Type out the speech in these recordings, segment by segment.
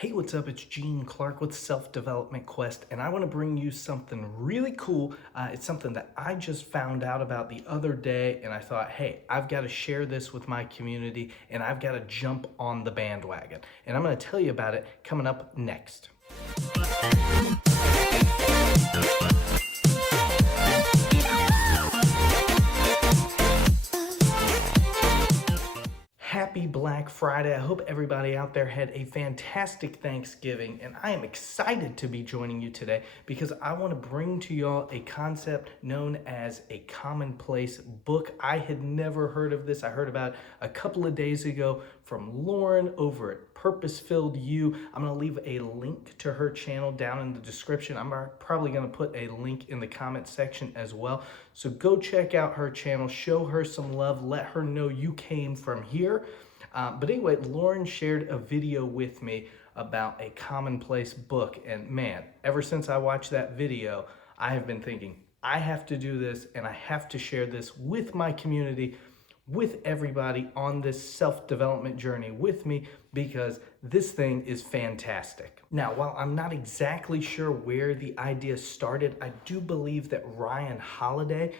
Hey, what's up? It's Gene Clark with Self-Development Quest, and I want to bring you something really cool. It's something that I just found out about the other day, and I thought, hey, I've got to share this with my community, and I've got to jump on the bandwagon. And I'm going to tell you about it coming up next. Happy Black Friday. I hope everybody out there had a fantastic Thanksgiving, and I am excited to be joining you today because I want to bring to y'all a concept known as a commonplace book. I had never heard of this. I heard about it a couple of days ago from Lauren over at Purpose Filled You. I'm going to leave a link to her channel down in the description. I'm probably going to put a link in the comment section as well. So go check out her channel, show her some love, let her know you came from here. But anyway, Lauren shared a video with me about a commonplace book. And man, ever since I watched that video, I have been thinking, I have to do this and I have to share this with my community, with everybody on this self-development journey with me, because this thing is fantastic. Now, while I'm not exactly sure where the idea started, I do believe that Ryan Holiday,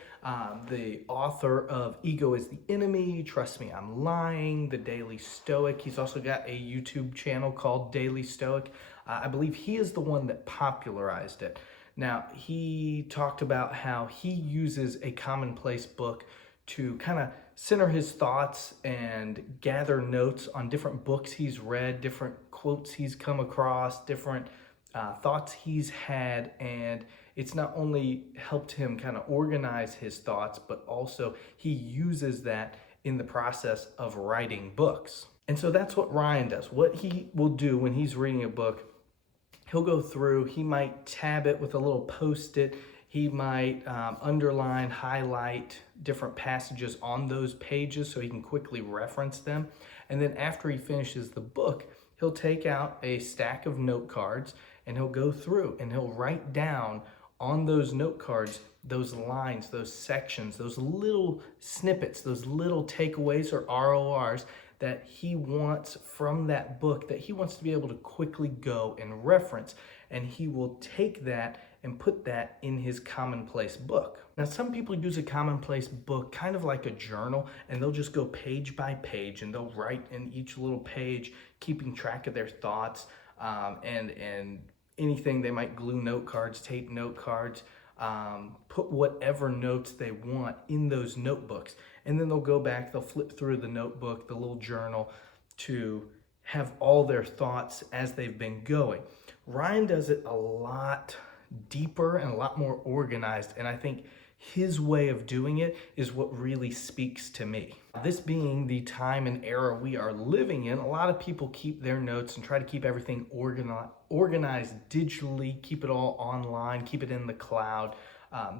the author of Ego is the Enemy, Trust Me, I'm Lying, the Daily Stoic, he's also got a YouTube channel called Daily Stoic. I believe he is the one that popularized it. Now, he talked about how he uses a commonplace book to kind of center his thoughts and gather notes on different books he's read, different quotes he's come across, different thoughts he's had. And it's not only helped him kind of organize his thoughts, but also he uses that in the process of writing books. And so that's what Ryan does. What he will do when he's reading a book, he'll go through, he might tab it with a little post-it, he might underline, highlight different passages on those pages so he can quickly reference them. And then after he finishes the book, he'll take out a stack of note cards and he'll go through and he'll write down on those note cards those lines, those sections, those little snippets, those little takeaways or RORs that he wants from that book, that he wants to be able to quickly go and reference. And he will take that and put that in his commonplace book. Now, some people use a commonplace book kind of like a journal, and they'll just go page by page and they'll write in each little page, keeping track of their thoughts and anything. They might glue note cards, tape note cards, put whatever notes they want in those notebooks. And then they'll go back, they'll flip through the notebook, the little journal, to have all their thoughts as they've been going. Ryan does it a lot deeper and a lot more organized, and I think his way of doing it is what really speaks to me. This being the time and era we are living in, a lot of people keep their notes and try to keep everything organized digitally, keep it all online, keep it in the cloud.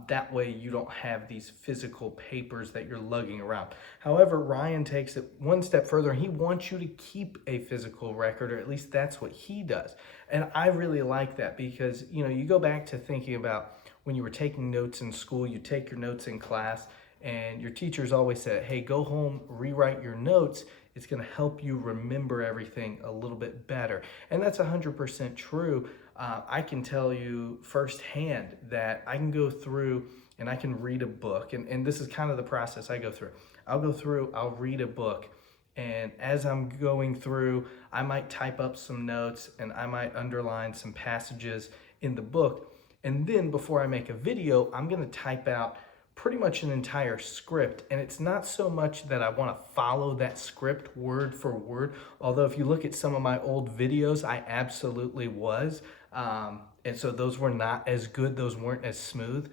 That way you don't have these physical papers that you're lugging around. However, Ryan takes it one step further and he wants you to keep a physical record, or at least that's what he does. And I really like that because, you know, you go back to thinking about when you were taking notes in school, you take your notes in class and your teachers always said, hey, go home, rewrite your notes. It's going to help you remember everything a little bit better. And that's 100% true. I can tell you firsthand that I can go through and I can read a book. And this is kind of the process I go through. I'll go through, I'll read a book. And as I'm going through, I might type up some notes and I might underline some passages in the book. And then before I make a video, I'm going to type out pretty much an entire script. And it's not so much that I want to follow that script word for word, although if you look at some of my old videos, I absolutely was. And so those were not as good, those weren't as smooth.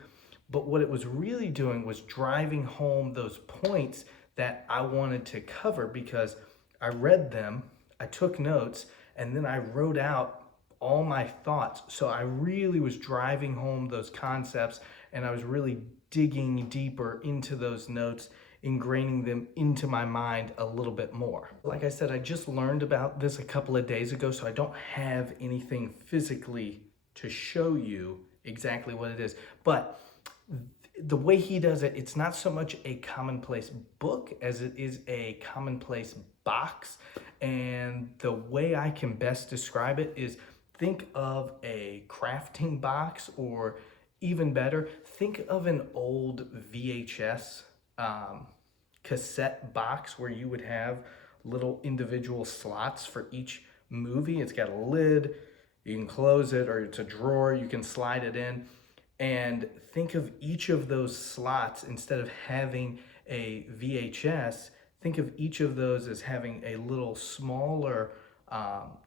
But what it was really doing was driving home those points that I wanted to cover, because I read them, I took notes, and then I wrote out all my thoughts. So I really was driving home those concepts, and I was really digging deeper into those notes, ingraining them into my mind a little bit more. Like I said, I just learned about this a couple of days ago, so I don't have anything physically to show you exactly what it is. But the way he does it, it's not so much a commonplace book as it is a commonplace box. And the way I can best describe it is, think of a crafting box, or even better, think of an old VHS cassette box where you would have little individual slots for each movie. It's got a lid, you can close it, or it's a drawer, you can slide it in. And think of each of those slots, instead of having a VHS, think of each of those as having a little smaller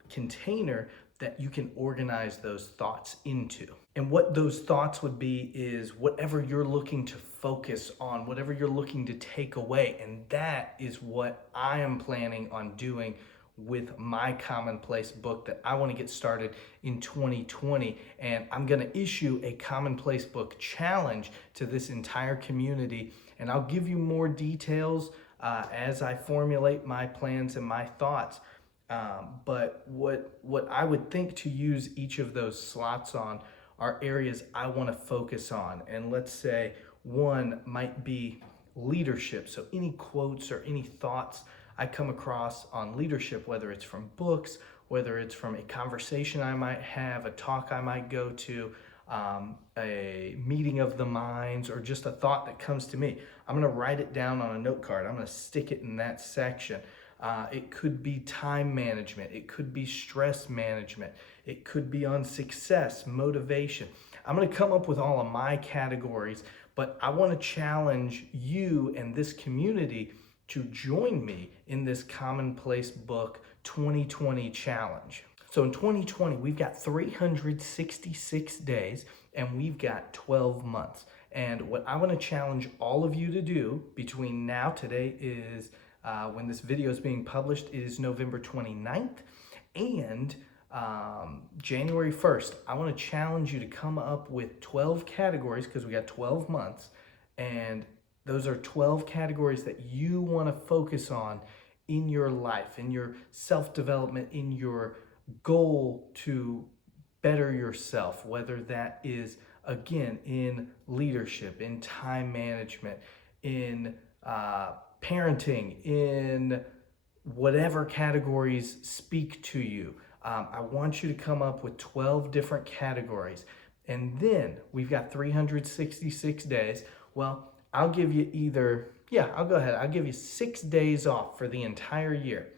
container that you can organize those thoughts into. And what those thoughts would be is whatever you're looking to focus on, whatever you're looking to take away. And that is what I am planning on doing with my Commonplace book that I want to get started in 2020. And I'm going to issue a Commonplace book challenge to this entire community. And I'll give you more details as I formulate my plans and my thoughts. But what I would think to use each of those slots on are areas I want to focus on. And let's say one might be leadership. So any quotes or any thoughts I come across on leadership, whether it's from books, whether it's from a conversation I might have, a talk I might go to, a meeting of the minds, or just a thought that comes to me, I'm going to write it down on a note card. I'm going to stick it in that section. It could be time management. It could be stress management. It could be on success, motivation. I'm going to come up with all of my categories, but I want to challenge you and this community to join me in this Commonplace Book 2020 challenge. So in 2020, we've got 366 days and we've got 12 months. And what I want to challenge all of you to do between now, today is when this video is being published, is November 29th, and January 1st, I want to challenge you to come up with 12 categories, because we got 12 months, and those are 12 categories that you want to focus on in your life, in your self-development, in your goal to better yourself, whether that is, again, in leadership, in time management, in parenting, in whatever categories speak to you. I want you to come up with 12 different categories. And then we've got 366 days. Well, I'll give you I'll give you 6 days off for the entire year.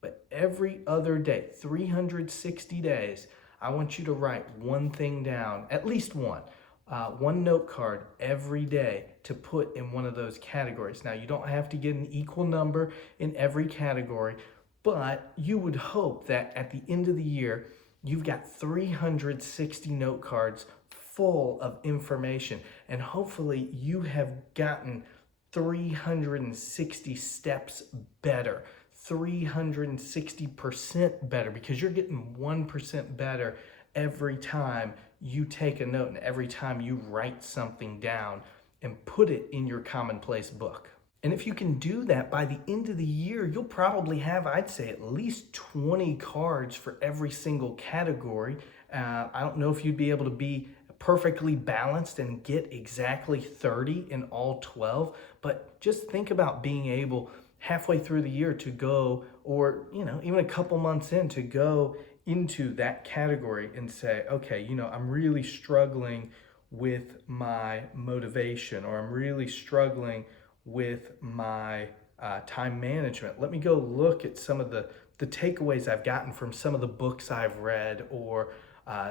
But every other day, 360 days, I want you to write one thing down, at least one note card every day to put in one of those categories. Now, you don't have to get an equal number in every category, but you would hope that at the end of the year, you've got 360 note cards full of information, and hopefully you have gotten 360 steps better, 360% better, because you're getting 1% better every time you take a note and every time you write something down and put it in your Commonplace book. And if you can do that, by the end of the year, you'll probably have, I'd say, at least 20 cards for every single category. I don't know if you'd be able to be perfectly balanced and get exactly 30 in all 12, but just think about being able halfway through the year to go, or even a couple months in, to go into that category and say, okay, I'm really struggling with my motivation, or I'm really struggling with my time management. Let me go look at some of the takeaways I've gotten from some of the books I've read, or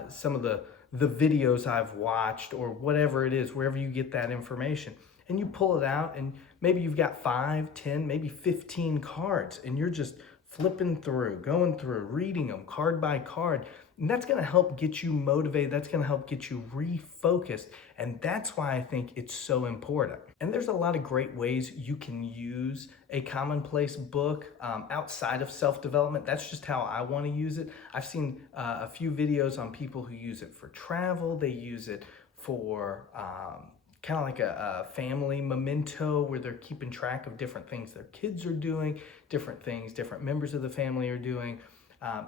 some of the videos I've watched, or whatever it is, wherever you get that information. And you pull it out, and maybe you've got 5, 10, maybe 15 cards, and you're just flipping through, going through, reading them card by card. And that's going to help get you motivated. That's going to help get you refocused. And that's why I think it's so important. And there's a lot of great ways you can use a Commonplace book outside of self-development. That's just how I want to use it. I've seen a few videos on people who use it for travel. They use it for kind of like a family memento, where they're keeping track of different things their kids are doing, different things different members of the family are doing.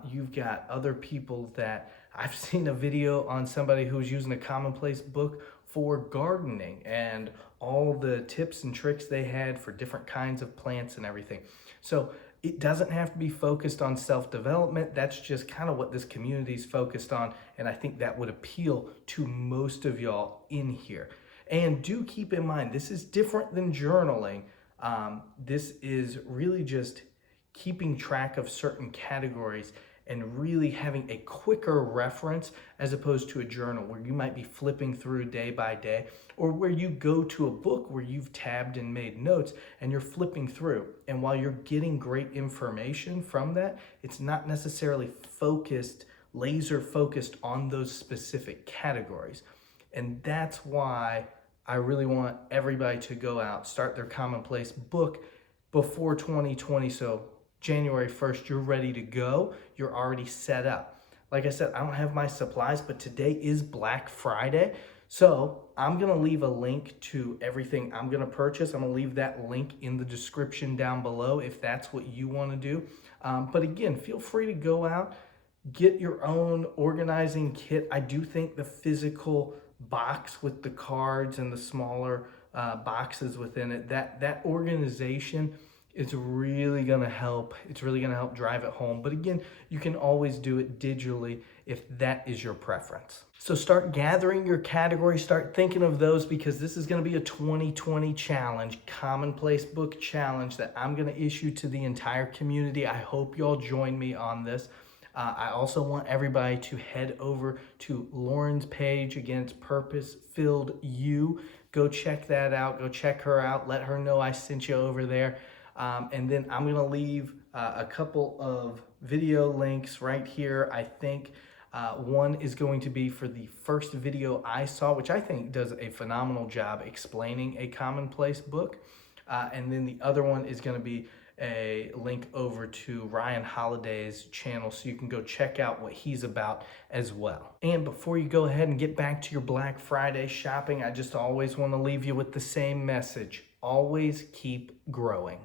You've got other people that I've seen a video on somebody who's using a Commonplace book for gardening and all the tips and tricks they had for different kinds of plants and everything. So it doesn't have to be focused on self-development. That's just kind of what this community is focused on. And I think that would appeal to most of y'all in here. And do keep in mind, this is different than journaling. This is really just keeping track of certain categories and really having a quicker reference as opposed to a journal where you might be flipping through day by day, or where you go to a book where you've tabbed and made notes and you're flipping through. And while you're getting great information from that, it's not necessarily focused, laser focused on those specific categories. And that's why I really want everybody to go out, start their Commonplace book before 2020. So January 1st, you're ready to go. You're already set up. Like I said, I don't have my supplies, but today is Black Friday. So I'm going to leave a link to everything I'm going to purchase. I'm going to leave that link in the description down below if that's what you want to do. But again, feel free to go out, get your own organizing kit. I do think the physical box with the cards and the smaller boxes within it, that organization, it's really going to help. It's really going to help drive it home. But again, you can always do it digitally if that is your preference. So start gathering your categories, start thinking of those, because this is going to be a 2020 challenge, Commonplace Book Challenge, that I'm going to issue to the entire community. I hope y'all join me on this. I also want everybody to head over to Lauren's page. Again, it's Purpose Filled You. Go check that out. Go check her out. Let her know I sent you over there. And then I'm going to leave a couple of video links right here. I think one is going to be for the first video I saw, which I think does a phenomenal job explaining a Commonplace book. And then the other one is going to be a link over to Ryan Holiday's channel, so you can go check out what he's about as well. And before you go ahead and get back to your Black Friday shopping, I just always want to leave you with the same message. Always keep growing.